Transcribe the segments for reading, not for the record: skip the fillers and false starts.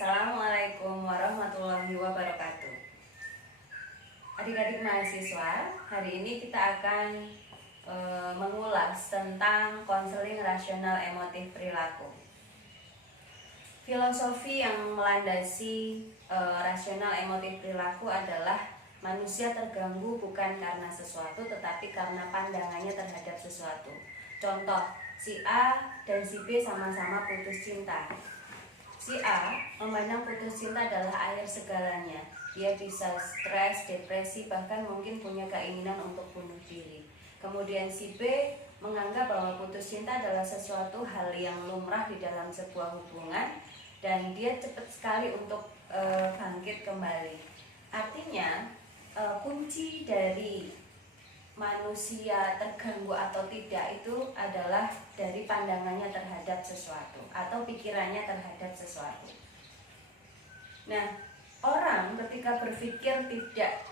Assalamualaikum warahmatullahi wabarakatuh. Adik-adik mahasiswa, hari ini kita akan mengulas tentang konseling rasional emotif perilaku. Filosofi yang melandasi rasional emotif perilaku adalah manusia terganggu bukan karena sesuatu tetapi karena pandangannya terhadap sesuatu. Contoh, si A dan si B sama-sama putus cinta. Si A memandang putus cinta adalah akhir segalanya. Dia bisa stres, depresi, bahkan mungkin punya keinginan untuk bunuh diri. Kemudian si B menganggap bahwa putus cinta adalah sesuatu hal yang lumrah di dalam sebuah hubungan dan dia cepat sekali untuk bangkit kembali. Artinya kunci dari manusia terganggu atau tidak itu adalah dari pandangannya terhadap sesuatu atau pikirannya terhadap sesuatu. Nah, orang ketika berpikir tidak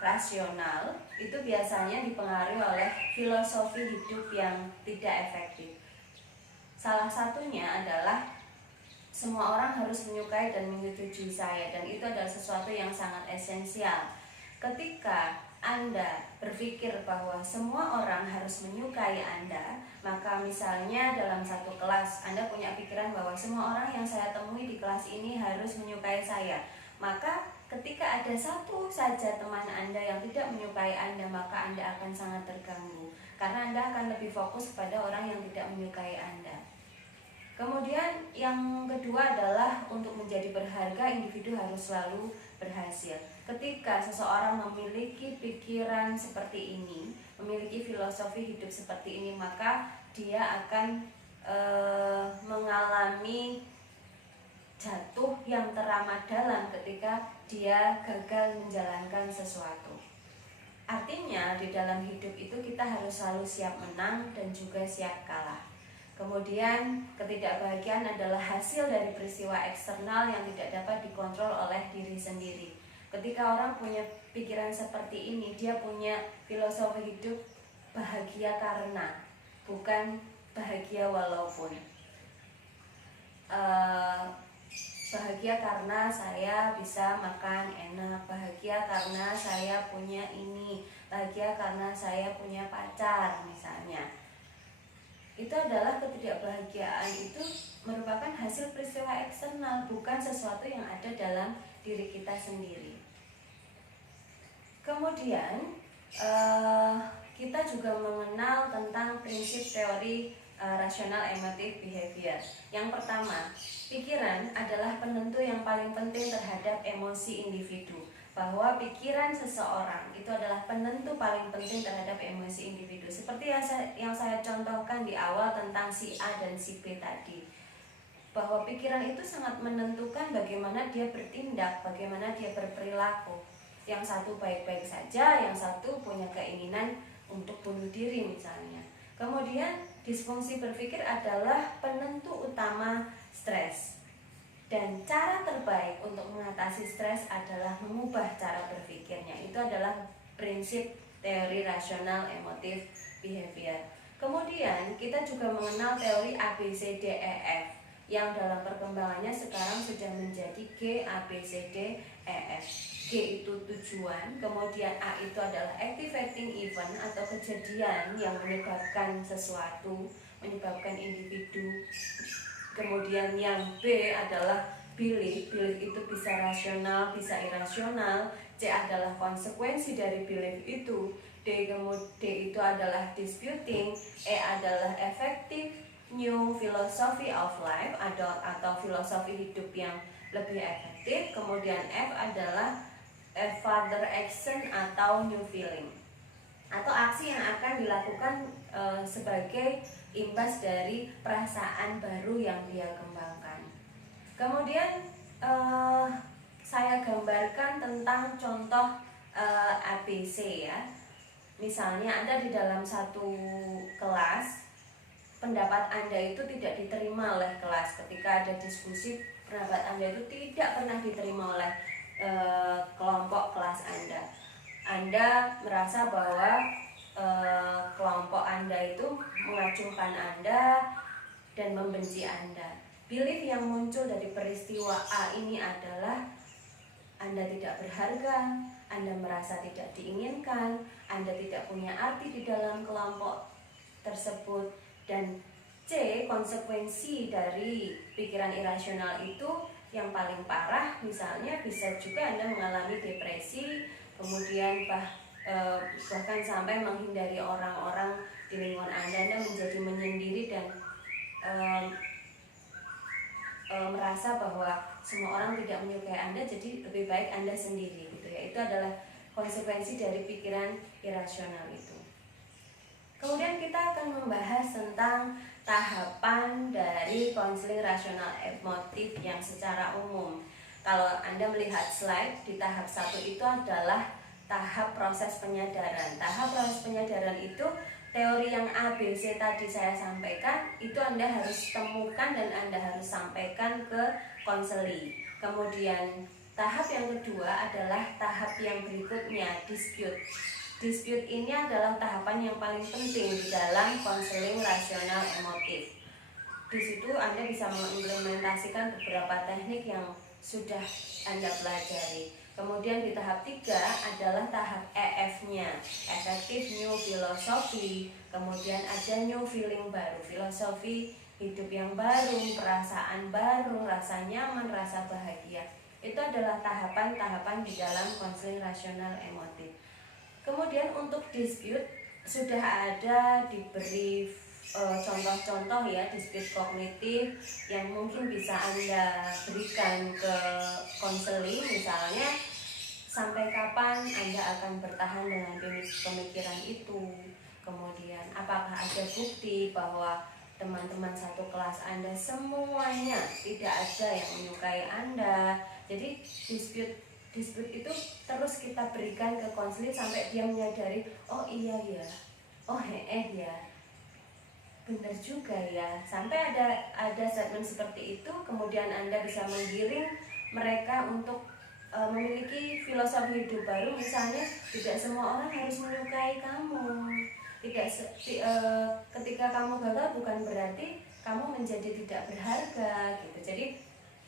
rasional itu biasanya dipengaruhi oleh filosofi hidup yang tidak efektif. Salah satunya adalah semua orang harus menyukai dan menyetujui saya, dan itu adalah sesuatu yang sangat esensial. Ketika Anda berpikir bahwa semua orang harus menyukai Anda, maka misalnya dalam satu kelas Anda punya pikiran bahwa semua orang yang saya temui di kelas ini harus menyukai saya. Maka ketika ada satu saja teman Anda yang tidak menyukai Anda, maka Anda akan sangat terganggu, karena Anda akan lebih fokus pada orang yang tidak menyukai Anda. Kemudian yang kedua adalah untuk menjadi berharga, individu harus selalu berhasil. Ketika seseorang memiliki pikiran seperti ini, memiliki filosofi hidup seperti ini, maka dia akan mengalami jatuh yang teramat dalam ketika dia gagal menjalankan sesuatu. Artinya di dalam hidup itu kita harus selalu siap menang dan juga siap kalah. Kemudian ketidakbahagiaan adalah hasil dari peristiwa eksternal yang tidak dapat dikontrol oleh diri sendiri. Ketika orang punya pikiran seperti ini, dia punya filosofi hidup bahagia karena, bukan bahagia walaupun. Bahagia karena saya bisa makan enak, bahagia karena saya punya ini, bahagia karena saya punya pacar misalnya. Itu adalah ketidakbahagiaan itu merupakan hasil peristiwa eksternal, bukan sesuatu yang ada dalam diri kita sendiri. Kemudian kita juga mengenal tentang prinsip teori rasional emotive behavior. Yang pertama, pikiran adalah penentu yang paling penting terhadap emosi individu. Bahwa pikiran seseorang itu adalah penentu paling penting terhadap emosi individu. Seperti yang saya contohkan di awal tentang si A dan si B tadi, bahwa pikiran itu sangat menentukan bagaimana dia bertindak, bagaimana dia berperilaku. Yang satu baik-baik saja, yang satu punya keinginan untuk bunuh diri misalnya. Kemudian disfungsi berpikir adalah penentu utama stres. Dan cara terbaik untuk mengatasi stres adalah mengubah cara berpikirnya. Itu adalah prinsip teori rasional emotive behavior. Kemudian kita juga mengenal teori ABCDEF yang dalam perkembangannya sekarang sudah menjadi GABCDEF. G itu tujuan, kemudian A itu adalah activating event atau kejadian yang menyebabkan sesuatu, menyebabkan individu. Kemudian yang B adalah belief itu bisa rasional, bisa irasional. C adalah konsekuensi dari belief itu. D itu adalah disputing. E adalah effective new philosophy of life atau filosofi hidup yang lebih efektif. Kemudian F adalah further action atau new feeling, atau aksi yang akan dilakukan sebagai imbas dari perasaan baru yang dia kembangkan. Kemudian saya gambarkan tentang contoh ABC ya. Misalnya Anda di dalam satu kelas, pendapat Anda itu tidak diterima oleh kelas. Ketika ada diskusi, pendapat Anda itu tidak pernah diterima oleh kelompok kelas Anda. Anda merasa bahwa kelompok Anda itu mengacungkan Anda dan membenci Anda. Belief yang muncul dari peristiwa A ini adalah Anda tidak berharga, Anda merasa tidak diinginkan, Anda tidak punya arti di dalam kelompok tersebut. Dan C, konsekuensi dari pikiran irasional itu yang paling parah misalnya bisa juga Anda mengalami depresi, kemudian bahkan sampai menghindari orang-orang di lingkungan Anda menjadi menyendiri dan merasa bahwa semua orang tidak menyukai Anda, jadi lebih baik Anda sendiri gitu ya. Itu adalah konsekuensi dari pikiran irasional itu. Kemudian kita akan membahas tentang tahapan dari konseling rasional emotif yang secara umum. Kalau Anda melihat slide, di tahap 1 itu adalah tahap proses penyadaran. Tahap proses penyadaran itu teori yang A, B, C tadi saya sampaikan, itu Anda harus temukan dan Anda harus sampaikan ke konseli. Kemudian tahap yang kedua adalah tahap yang berikutnya, dispute. Dispute ini adalah tahapan yang paling penting di dalam konseling rasional emotif. Di situ Anda bisa mengimplementasikan beberapa teknik yang sudah Anda pelajari. Kemudian di tahap 3 adalah tahap EF-nya, Effective New Philosophy. Kemudian ada New Feeling baru, filosofi hidup yang baru, perasaan baru, rasa nyaman, rasa bahagia. Itu adalah tahapan-tahapan di dalam konseling rasional emotif. Kemudian untuk dispute sudah ada diberi contoh-contoh ya, dispute kognitif yang mungkin bisa Anda berikan ke konseling, misalnya sampai kapan Anda akan bertahan dengan pemikiran itu, kemudian apakah ada bukti bahwa teman-teman satu kelas Anda semuanya tidak ada yang menyukai Anda. Jadi dispute itu terus kita berikan ke konseling sampai dia menyadari, oh iya ya, oh ya, benar juga ya. Sampai ada statement seperti itu, kemudian Anda bisa menggiring mereka untuk memiliki filosofi hidup baru. Misalnya tidak semua orang harus menyukai kamu, ketika kamu gagal bukan berarti kamu menjadi tidak berharga gitu. Jadi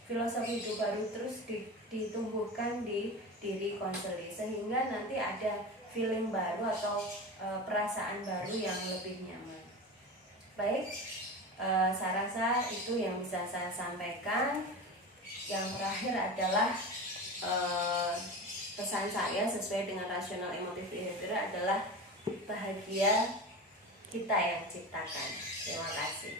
filosofi hidup baru terus ditumbuhkan di diri konseling sehingga nanti ada feeling baru atau perasaan baru yang lebih nyaman. Baik, saya rasa itu yang bisa saya sampaikan. Yang terakhir adalah pesan saya sesuai dengan rasional emotif behavior adalah bahagia kita yang ciptakan. Terima kasih.